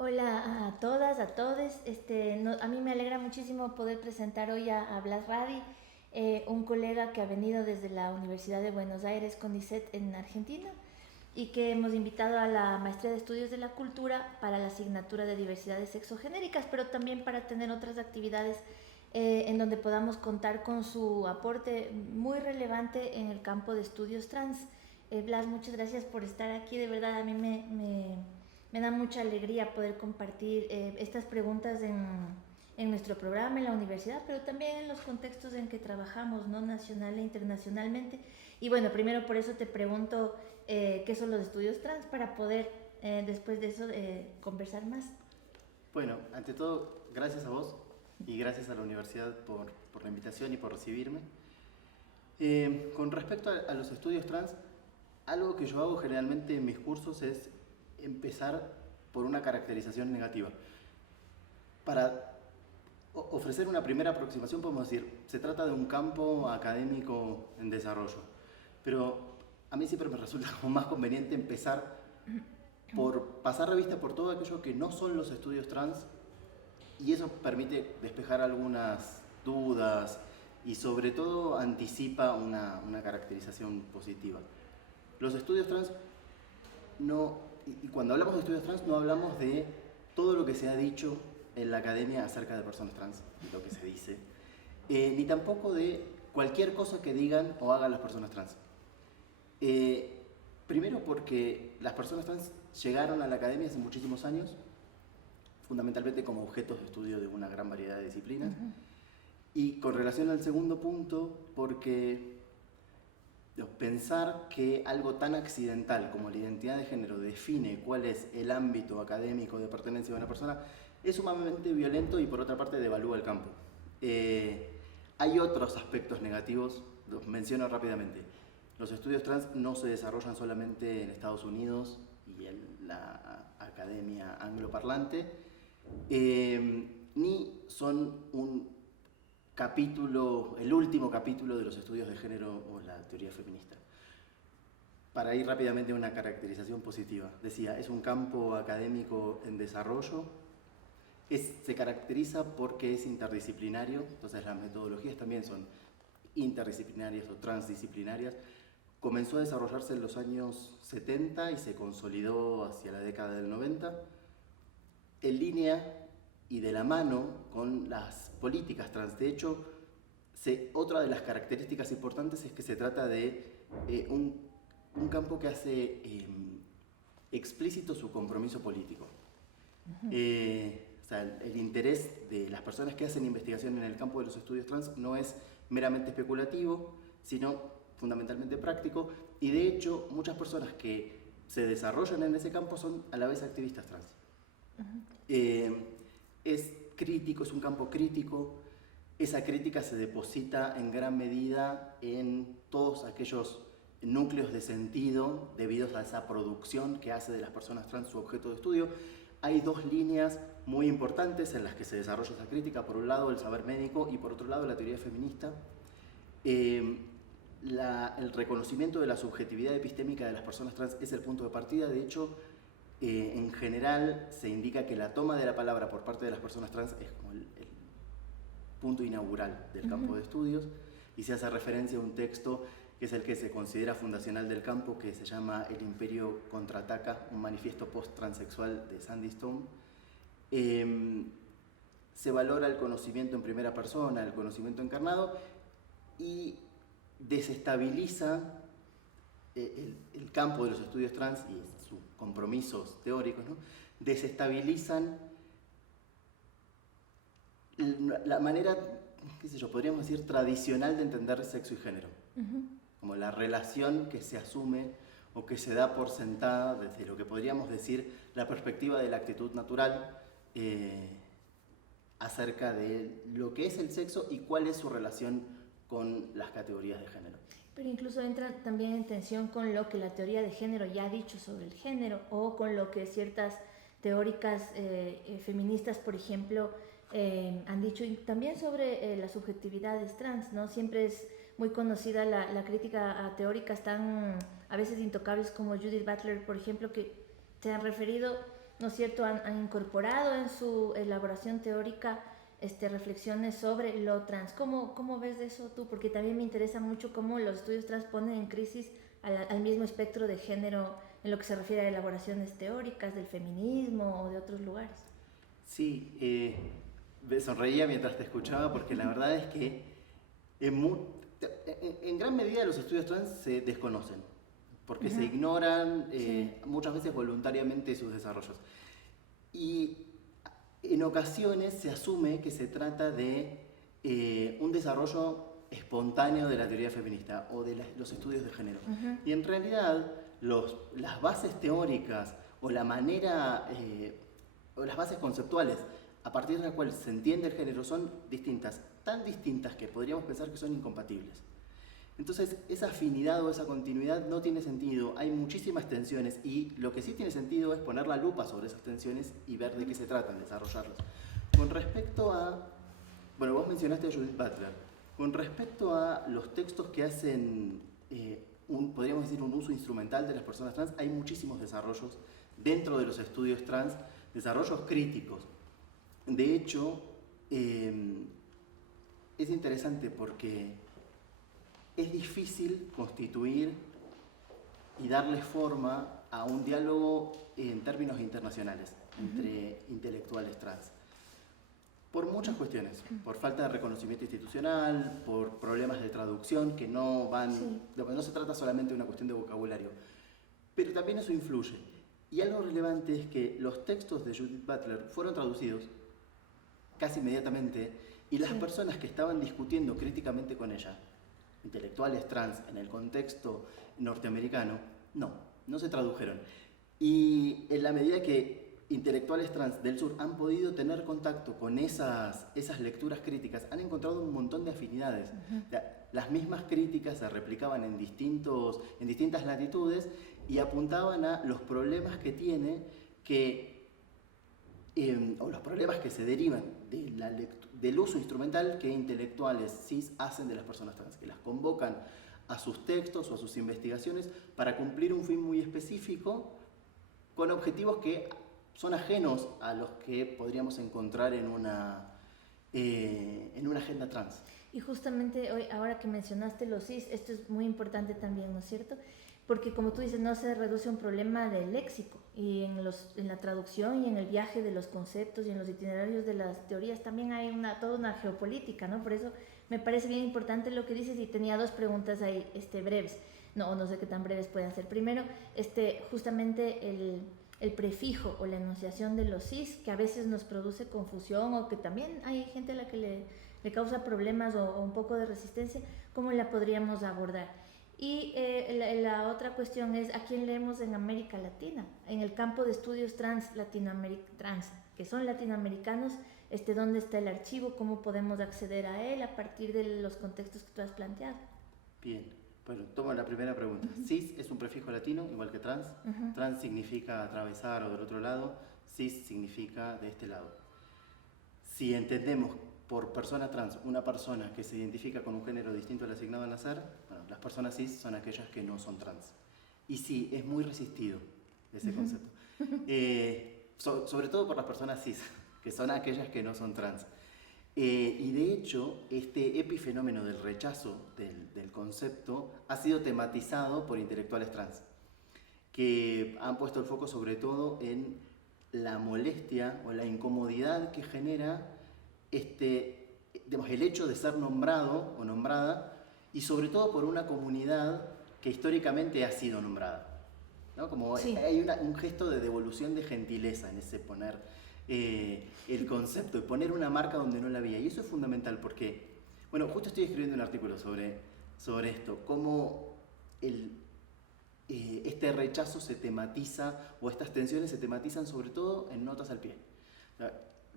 Hola a todas, a todos. A mí me alegra muchísimo poder presentar hoy a Blas Radi, un colega que ha venido desde la Universidad de Buenos Aires, CONICET, en Argentina, y que hemos invitado a la Maestría de Estudios de la Cultura para la asignatura de diversidades sexogenéricas, pero también para tener otras actividades en donde podamos contar con su aporte muy relevante en el campo de estudios trans. Blas, muchas gracias por estar aquí. De verdad, a mí me da mucha alegría poder compartir estas preguntas en nuestro programa, en la universidad, pero también en los contextos en que trabajamos, ¿no? Nacional e internacionalmente. Y bueno, primero por eso te pregunto qué son los estudios trans para poder después de eso conversar más. Bueno, ante todo, gracias a vos y gracias a la universidad por la invitación y por recibirme. Con respecto a los estudios trans, algo que yo hago generalmente en mis cursos es empezar por una caracterización negativa. Para ofrecer una primera aproximación podemos decir, se trata de un campo académico en desarrollo, pero a mí siempre me resulta como más conveniente empezar por pasar revista por todo aquello que no son los estudios trans, y eso permite despejar algunas dudas y sobre todo anticipa una caracterización positiva. Los estudios trans no, y cuando hablamos de estudios trans no hablamos de todo lo que se ha dicho en la academia acerca de personas trans, lo que se dice, ni tampoco de cualquier cosa que digan o hagan las personas trans. Primero porque las personas trans llegaron a la academia hace muchísimos años, fundamentalmente como objetos de estudio de una gran variedad de disciplinas. Y con relación al segundo punto, porque pensar que algo tan accidental como la identidad de género define cuál es el ámbito académico de pertenencia de una persona es sumamente violento y por otra parte devalúa el campo. Hay otros aspectos negativos, los menciono rápidamente. Los estudios trans no se desarrollan solamente en Estados Unidos y en la academia angloparlante, ni son un capítulo, el último capítulo de los estudios de género o la teoría feminista. Para ir rápidamente a una caracterización positiva, decía, es un campo académico en desarrollo, se caracteriza porque es interdisciplinario, entonces las metodologías también son interdisciplinarias o transdisciplinarias. Comenzó a desarrollarse en los años 70 y se consolidó hacia la década del 90, en línea y de la mano con las políticas trans. De hecho, otra de las características importantes es que se trata de un campo que hace explícito su compromiso político. O sea, el interés de las personas que hacen investigación en el campo de los estudios trans no es meramente especulativo, sino fundamentalmente práctico, y de hecho muchas personas que se desarrollan en ese campo son a la vez activistas trans. Es crítico, es un campo crítico, esa crítica se deposita en gran medida en todos aquellos núcleos de sentido debido a esa producción que hace de las personas trans su objeto de estudio. Hay dos líneas muy importantes en las que se desarrolla esa crítica, por un lado el saber médico y por otro lado la teoría feminista. El reconocimiento de la subjetividad epistémica de las personas trans es el punto de partida. De hecho, en general se indica que la toma de la palabra por parte de las personas trans es como el punto inaugural del campo de estudios, y se hace referencia a un texto que es el que se considera fundacional del campo, que se llama El Imperio Contraataca, un manifiesto post-transexual de Sandy Stone. Se valora el conocimiento en primera persona, el conocimiento encarnado, y desestabiliza el campo de los estudios trans y sus compromisos teóricos, ¿no? Desestabilizan la manera, qué sé yo, podríamos decir tradicional de entender sexo y género, como la relación que se asume o que se da por sentada desde lo que podríamos decir la perspectiva de la actitud natural acerca de lo que es el sexo y cuál es su relación con las categorías de género. Pero incluso entra también en tensión con lo que la teoría de género ya ha dicho sobre el género, o con lo que ciertas teóricas feministas, por ejemplo, han dicho, y también sobre las subjetividades trans, ¿no? Siempre es muy conocida la crítica a teóricas tan a veces intocables como Judith Butler, por ejemplo, que se han referido ¿no es cierto?, han incorporado en su elaboración teórica reflexiones sobre lo trans. ¿Cómo ves de eso tú? Porque también me interesa mucho cómo los estudios trans ponen en crisis al mismo espectro de género en lo que se refiere a elaboraciones teóricas del feminismo o de otros lugares. Sí, me sonreía mientras te escuchaba porque la verdad es que en gran medida los estudios trans se desconocen porque se ignoran muchas veces voluntariamente sus desarrollos. Y en ocasiones se asume que se trata de un desarrollo espontáneo de la teoría feminista o de los estudios de género. Y en realidad las bases teóricas o la manera o las bases conceptuales a partir de las cuales se entiende el género son distintas, tan distintas que podríamos pensar que son incompatibles. Entonces, esa afinidad o esa continuidad no tiene sentido, hay muchísimas tensiones y lo que sí tiene sentido es poner la lupa sobre esas tensiones y ver de qué se tratan, desarrollarlas. Con respecto a, bueno, vos mencionaste a Judith Butler, con respecto a los textos que hacen, podríamos decir, un uso instrumental de las personas trans, hay muchísimos desarrollos dentro de los estudios trans, desarrollos críticos. De hecho, es interesante porque es difícil constituir y darle forma a un diálogo en términos internacionales entre intelectuales trans. Por muchas cuestiones, por falta de reconocimiento institucional, por problemas de traducción que no van, no se trata solamente de una cuestión de vocabulario, pero también eso influye. Y algo relevante es que los textos de Judith Butler fueron traducidos casi inmediatamente y las personas que estaban discutiendo críticamente con ella, intelectuales trans en el contexto norteamericano, no se tradujeron. Y en la medida que intelectuales trans del sur han podido tener contacto con esas lecturas críticas, han encontrado un montón de afinidades. Las mismas críticas se replicaban en distintas latitudes y apuntaban a los problemas que tiene o los problemas que se derivan del uso instrumental que intelectuales cis hacen de las personas trans, que las convocan a sus textos o a sus investigaciones para cumplir un fin muy específico con objetivos que son ajenos a los que podríamos encontrar en una agenda trans. Y justamente hoy, ahora que mencionaste los cis, esto es muy importante también, ¿no es cierto? Porque como tú dices, no se reduce a un problema del léxico, y en la traducción y en el viaje de los conceptos y en los itinerarios de las teorías también hay toda una geopolítica, ¿no? Por eso me parece bien importante lo que dices y tenía dos preguntas ahí breves, no sé qué tan breves puedan ser. Primero, justamente el prefijo o la enunciación de los cis, que a veces nos produce confusión o que también hay gente a la que le causa problemas o un poco de resistencia, ¿cómo la podríamos abordar? Y la otra cuestión es, ¿a quién leemos en América Latina? En el campo de estudios trans, que son latinoamericanos, ¿dónde está el archivo? ¿Cómo podemos acceder a él a partir de los contextos que tú has planteado? Bien, bueno, tomo la primera pregunta. Cis es un prefijo latino, igual que trans. Trans significa atravesar o del otro lado, cis significa de este lado. Si entendemos por persona trans una persona que se identifica con un género distinto al asignado al nacer, bueno, las personas cis son aquellas que no son trans. Y sí, es muy resistido ese concepto. Sobre todo por las personas cis, que son aquellas que no son trans. Y de hecho, este epifenómeno del rechazo del concepto ha sido tematizado por intelectuales trans, que han puesto el foco sobre todo en la molestia o la incomodidad que genera el hecho de ser nombrado o nombrada, y sobre todo por una comunidad que históricamente ha sido nombrada, ¿no? Como hay un gesto de devolución de gentileza en ese poner el concepto y poner una marca donde no la había. Y eso es fundamental porque, bueno, justo estoy escribiendo un artículo sobre esto, cómo este rechazo se tematiza, o estas tensiones se tematizan sobre todo en notas al pie.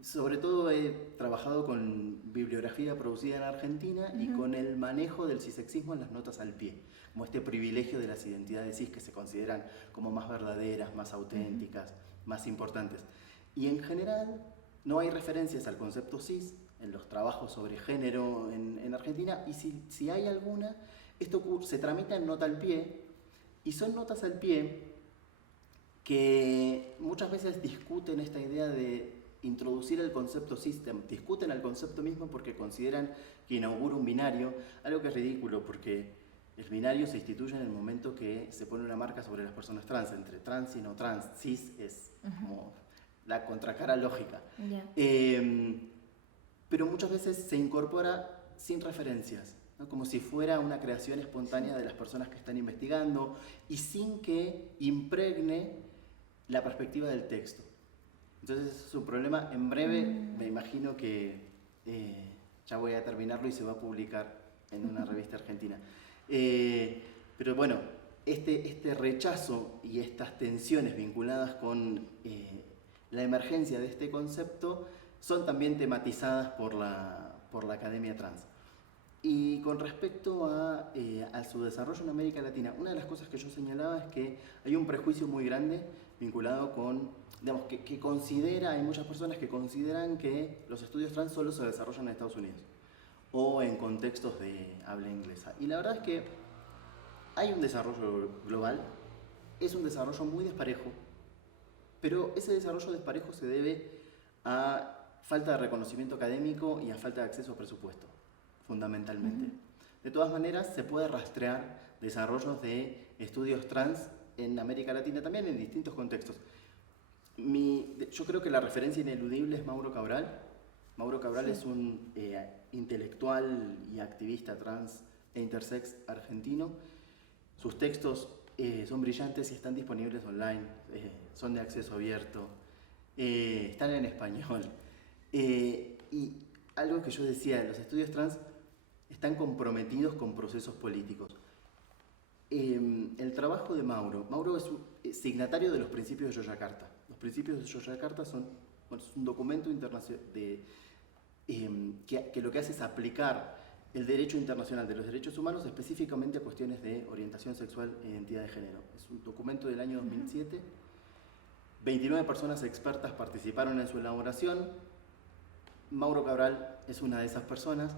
Sobre todo he trabajado con bibliografía producida en Argentina y con el manejo del cisexismo en las notas al pie, como este privilegio de las identidades cis que se consideran como más verdaderas, más auténticas, más importantes. Y en general no hay referencias al concepto cis en los trabajos sobre género en Argentina, y si hay alguna, esto se tramita en nota al pie, y son notas al pie que muchas veces discuten esta idea de introducir el concepto system, discuten al concepto mismo porque consideran que inaugura un binario, algo que es ridículo porque el binario se instituye en el momento que se pone una marca sobre las personas trans, entre trans y no trans. Cis es como la contracara lógica. Pero muchas veces se incorpora sin referencias, ¿no? Como si fuera una creación espontánea de las personas que están investigando y sin que impregne la perspectiva del texto. Entonces es un problema. En breve me imagino que ya voy a terminarlo y se va a publicar en una revista argentina. Pero bueno, este rechazo y estas tensiones vinculadas con la emergencia de este concepto son también tematizadas por la Academia Trans. Y con respecto a su desarrollo en América Latina, una de las cosas que yo señalaba es que hay un prejuicio muy grande vinculado con, digamos, que considera, hay muchas personas que consideran que los estudios trans solo se desarrollan en Estados Unidos o en contextos de habla inglesa. Y la verdad es que hay un desarrollo global, es un desarrollo muy desparejo, pero ese desarrollo desparejo se debe a falta de reconocimiento académico y a falta de acceso a presupuesto, fundamentalmente. De todas maneras, se puede rastrear desarrollos de estudios trans en América Latina también en distintos contextos. Yo creo que la referencia ineludible es Mauro Cabral. Mauro Cabral es un intelectual y activista trans e intersex argentino. Sus textos son brillantes y están disponibles online, son de acceso abierto, están en español. Y algo que yo decía, los estudios trans están comprometidos con procesos políticos. El trabajo de Mauro es un signatario de los principios de Yogyakarta. Los principios de Yogyakarta son un documento internacional que lo que hace es aplicar el derecho internacional de los derechos humanos específicamente a cuestiones de orientación sexual e identidad de género. Es un documento del año 2007. 29 personas expertas participaron en su elaboración. Mauro Cabral es una de esas personas.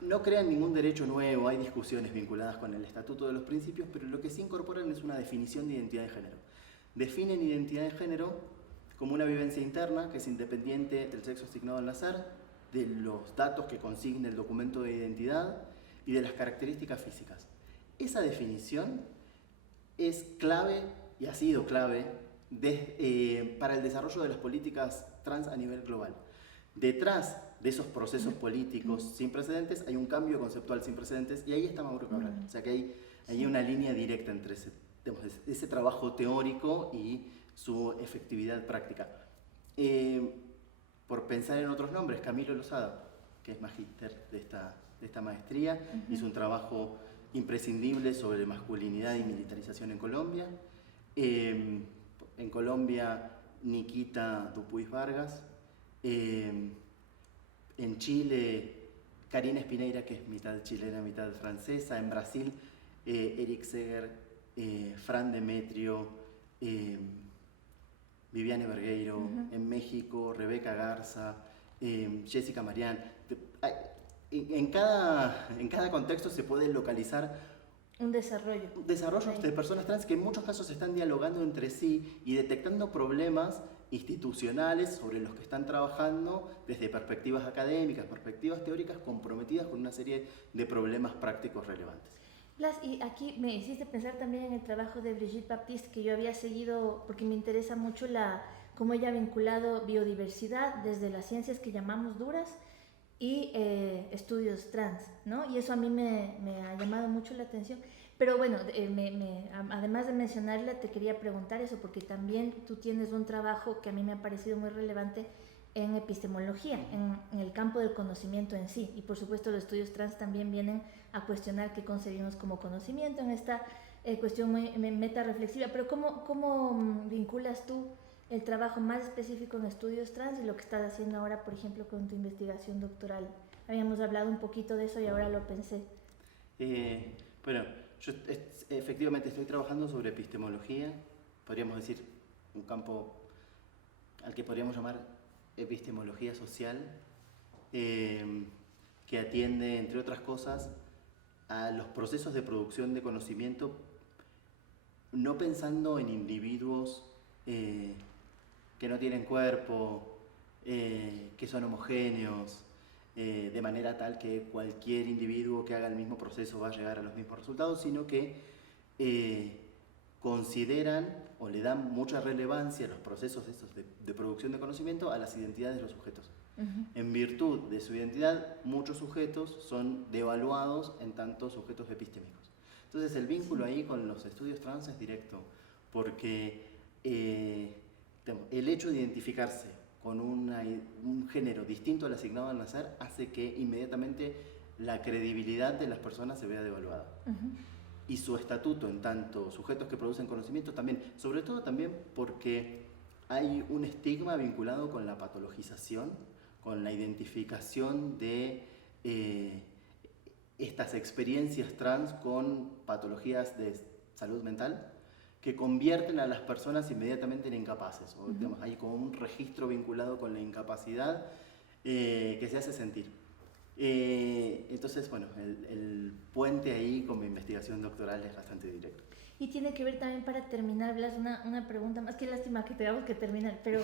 No crean ningún derecho nuevo, hay discusiones vinculadas con el Estatuto de los Principios, pero lo que sí incorporan es una definición de identidad de género. Definen identidad de género como una vivencia interna que es independiente del sexo asignado al nacer, de los datos que consigne el documento de identidad y de las características físicas. Esa definición es clave y ha sido clave para el desarrollo de las políticas trans a nivel global. Detrás de esos procesos políticos sin precedentes hay un cambio conceptual sin precedentes y ahí está Mauro Cabral. O sea que hay una línea directa entre ese trabajo teórico y su efectividad práctica. Por pensar en otros nombres, Camilo Lozada, que es magíster de esta maestría, hizo un trabajo imprescindible sobre masculinidad y militarización en Colombia. En Colombia, Nikita Dupuis Vargas. En Chile, Karina Espineira, que es mitad chilena, mitad francesa. En Brasil, Eric Seger, Fran Demetrio, Viviane Vergueiro. En México, Rebeca Garza, Jessica Marián. En cada contexto se puede localizar un desarrollo. Desarrollos de personas trans que en muchos casos están dialogando entre sí y detectando problemas institucionales sobre los que están trabajando desde perspectivas académicas, perspectivas teóricas comprometidas con una serie de problemas prácticos relevantes. Blas, y aquí me hiciste pensar también en el trabajo de Brigitte Baptiste, que yo había seguido porque me interesa mucho cómo ella ha vinculado biodiversidad desde las ciencias que llamamos duras y estudios trans, ¿no? Y eso a mí me ha llamado mucho la atención. Pero bueno, además de mencionarla, te quería preguntar eso, porque también tú tienes un trabajo que a mí me ha parecido muy relevante en epistemología, en el campo del conocimiento en sí. Y por supuesto los estudios trans también vienen a cuestionar qué concebimos como conocimiento en esta cuestión muy meta-reflexiva. Pero ¿cómo vinculas tú el trabajo más específico en estudios trans y lo que estás haciendo ahora, por ejemplo, con tu investigación doctoral? Habíamos hablado un poquito de eso y ahora lo pensé. Bueno, yo efectivamente estoy trabajando sobre epistemología, podríamos decir un campo al que podríamos llamar epistemología social, que atiende, entre otras cosas, a los procesos de producción de conocimiento no pensando en individuos que no tienen cuerpo, que son homogéneos, de manera tal que cualquier individuo que haga el mismo proceso va a llegar a los mismos resultados, sino que consideran o le dan mucha relevancia a los procesos estos de producción de conocimiento a las identidades de los sujetos. En virtud de su identidad, muchos sujetos son devaluados en tanto sujetos epistémicos. Entonces el vínculo ahí con los estudios trans es directo, porque el hecho de identificarse con un género distinto al asignado al nacer hace que inmediatamente la credibilidad de las personas se vea devaluada. Y su estatuto en tanto sujetos que producen conocimiento también, sobre todo también porque hay un estigma vinculado con la patologización, con la identificación de estas experiencias trans con patologías de salud mental que convierten a las personas inmediatamente en incapaces. O, digamos, hay como un registro vinculado con la incapacidad que se hace sentir. Entonces, bueno, el puente ahí con mi investigación doctoral es bastante directo. Y tiene que ver también, para terminar, Blas, una pregunta más. Qué lástima que tengamos que terminar, pero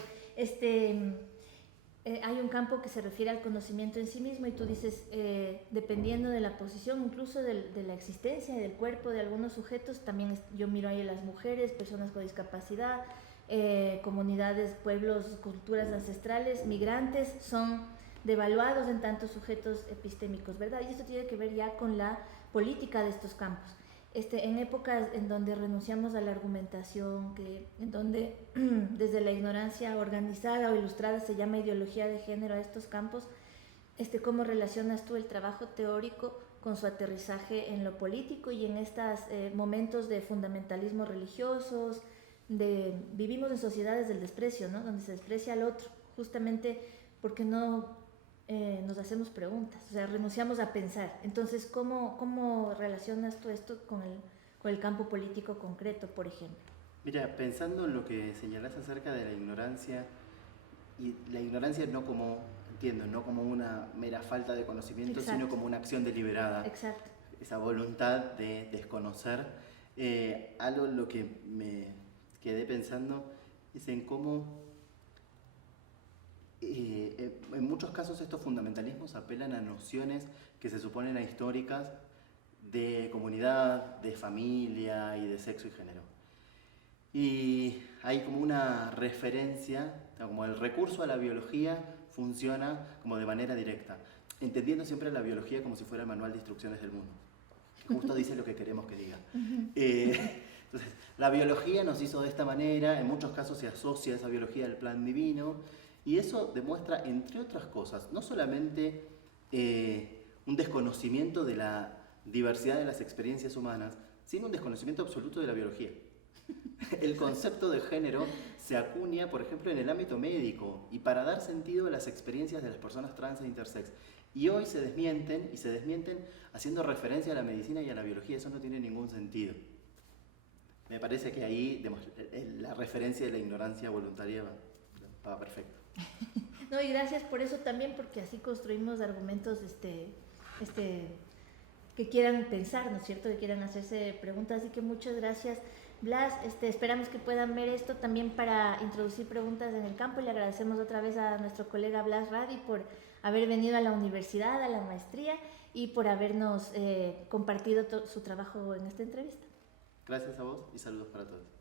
hay un campo que se refiere al conocimiento en sí mismo y tú dices, dependiendo de la posición, incluso de la existencia del cuerpo de algunos sujetos, también yo miro ahí a las mujeres, personas con discapacidad, comunidades, pueblos, culturas ancestrales, migrantes, son devaluados en tantos sujetos epistémicos, ¿verdad? Y esto tiene que ver ya con la política de estos campos. En épocas en donde renunciamos a la argumentación, en donde desde la ignorancia organizada o ilustrada se llama ideología de género a estos campos, ¿cómo relacionas tú el trabajo teórico con su aterrizaje en lo político y en estos momentos de fundamentalismo religiosos? Vivimos en sociedades del desprecio, ¿no? Donde se desprecia al otro, justamente porque no nos hacemos preguntas, o sea, renunciamos a pensar. Entonces, ¿cómo relacionas tú esto con el campo político concreto, por ejemplo? Mira, pensando en lo que señalás acerca de la ignorancia, y la ignorancia no como una mera falta de conocimiento, exacto, sino como una acción deliberada. Exacto. Esa voluntad de desconocer. Algo en lo que me quedé pensando es en cómo en muchos casos estos fundamentalismos apelan a nociones que se suponen ahistóricas de comunidad, de familia y de sexo y género. Y hay como una referencia, como el recurso a la biología funciona como de manera directa, entendiendo siempre la biología como si fuera el manual de instrucciones del mundo, que justo dice lo que queremos que diga. Entonces, la biología nos hizo de esta manera, en muchos casos se asocia esa biología al plan divino, y eso demuestra, entre otras cosas, no solamente un desconocimiento de la diversidad de las experiencias humanas, sino un desconocimiento absoluto de la biología. El concepto de género se acuña, por ejemplo, en el ámbito médico y para dar sentido a las experiencias de las personas trans e intersex. Y hoy se desmienten, y se desmienten haciendo referencia a la medicina y a la biología. Eso no tiene ningún sentido. Me parece que ahí, digamos, la referencia de la ignorancia voluntaria va perfecto. No, y gracias por eso también, porque así construimos argumentos que quieran pensar, ¿no es cierto? Que quieran hacerse preguntas. Así que muchas gracias, Blas. Esperamos que puedan ver esto también para introducir preguntas en el campo, y le agradecemos otra vez a nuestro colega Blas Radi por haber venido a la universidad, a la maestría, y por habernos compartido su trabajo en esta entrevista. Gracias a vos y saludos para todos.